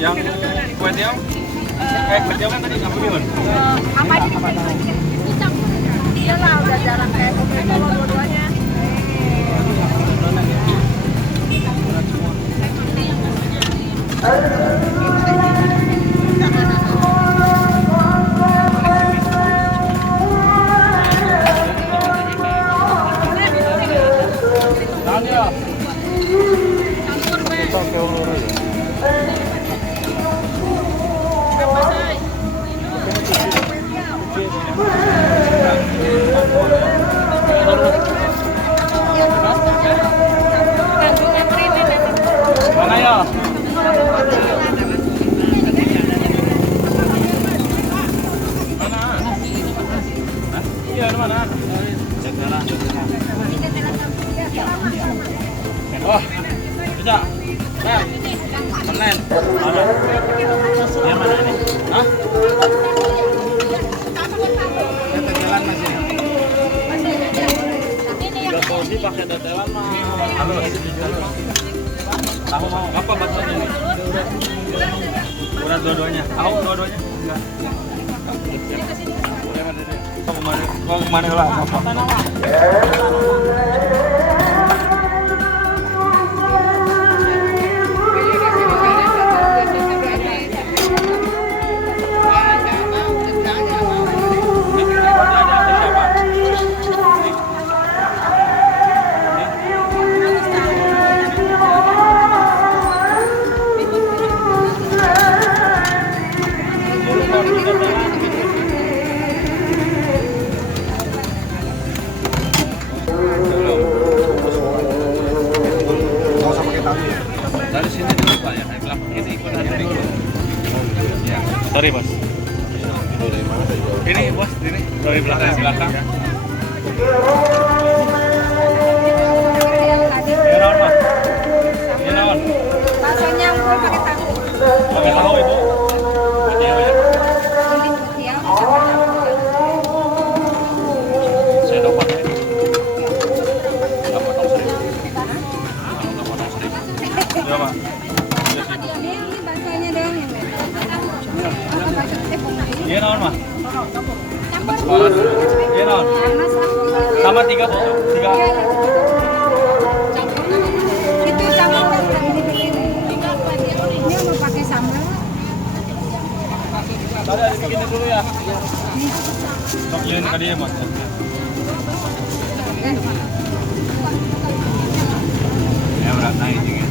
Yang kue tiaw? Kue tiaw kan tadi apa gimana? Apa aja dipilih? Iya lah, udah jarang kayak kopi kalau dua-duanya. Mana ya? Mana? Hah? Iya, mana? Oh, bisa. Nah, Senin. Mana? Yang mana ini? Hah? Tetelan masih. Enggak tahu sih pakai tetelan mah. Halus. Tahu mau apa baksonya ini? Udah dua-duanya. Tahu dua-duanya? Enggak. Kau kemana lah? Dari sini dulu Pak ya, belakang ini ikut aja dulu. Ya, sorry Bos. Ini Bos, ini dari belakang. Ya non Mas. Ya non. Baksonya full pakai tahu. Pakai tahu Ibu. Iya ya. Saya dapat ya. Enggak potong seribu. Enggak potong seribu. Ya Pak. Ini baksonya doang yang Iya non Mas. Iya non. Sama 3 Bu. 3. Itu sama ini bikin. Ini mau pakai sambal. Tadi bikinnya dulu ya. Sok lihat ke dia Mas. Ya berat naik gitu.